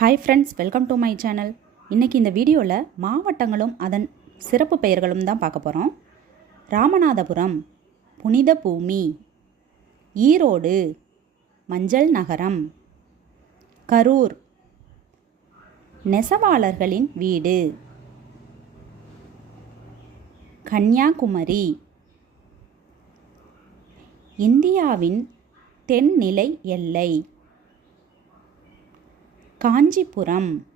Hi friends welcome to my channel இன்றைக்கி இந்த வீடியோவில் மாவட்டங்களும் அதன் சிறப்பு பெயர்களும் தான் பார்க்க போகிறோம் ராமநாதபுரம் புனித பூமி ஈரோடு மஞ்சள் நகரம் கரூர் நெசவாளர்களின் வீடு கன்னியாகுமரி இந்தியாவின் தென்னிலை எல்லை காஞ்சிபுரம்.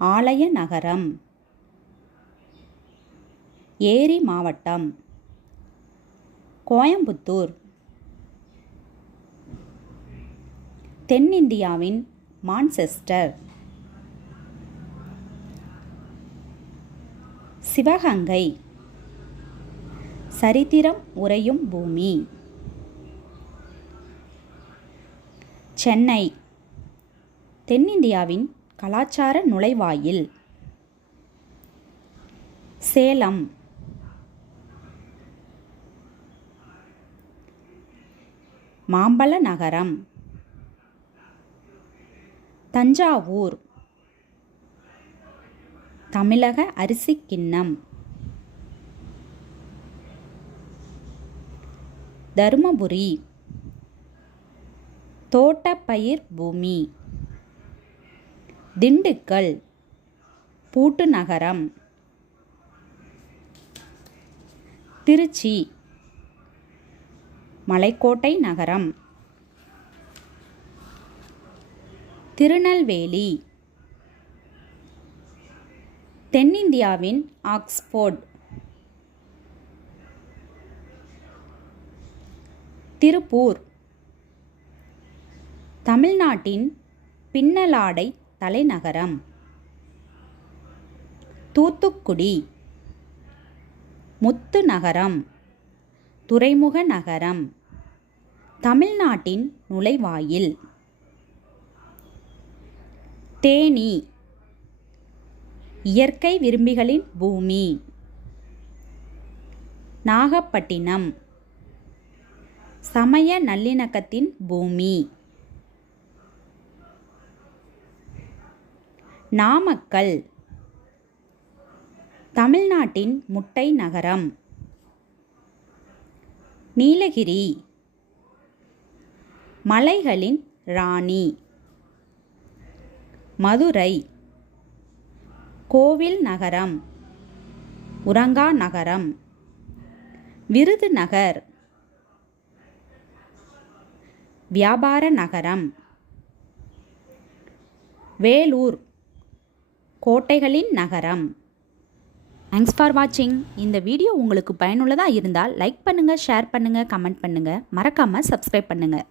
ஆலய நகரம் ஏரி மாவட்டம். கோயம்புத்தூர். தென்னிந்தியாவின் மான்செஸ்டர். சிவகங்கை. சரித்திரம் உறையும் பூமி. சென்னை. தென்னிந்தியாவின் கலாச்சார நுழைவாயில். சேலம். மாம்பழ நகரம். தஞ்சாவூர். தமிழக அரிசி கிண்ணம். தருமபுரி. தோட்டப்பயிர் பூமி. திண்டுக்கல் பூட்டு நகரம் திருச்சி மலைக்கோட்டை நகரம். திருநெல்வேலி தென்னிந்தியாவின் ஆக்ஸ்போர்ட். திருப்பூர் தமிழ்நாட்டின் பின்னலாடை தலைநகரம் தூத்துக்குடி. முத்து நகரம் துறைமுக நகரம் தமிழ்நாட்டின் நுழைவாயில். தேனி இயற்கை விரும்பிகளின் பூமி. நாகப்பட்டினம் சமய நல்லிணக்கத்தின் பூமி. நாமக்கல். தமிழ்நாட்டின் முட்டை நகரம். நீலகிரி. மலைகளின் ராணி. மதுரை. கோவில் நகரம். உரங்கா நகரம். விருதுநகர் வியாபார நகரம். வேலூர். கோட்டைகளின் நகரம். தேங்க்ஸ் ஃபார் வாட்சிங் இந்த வீடியோ உங்களுக்கு பயனுள்ளதாக இருந்தால் லைக் பண்ணுங்கள் ஷேர் பண்ணுங்கள் கமெண்ட் பண்ணுங்கள் மறக்காமல் சப்ஸ்கிரைப் பண்ணுங்கள்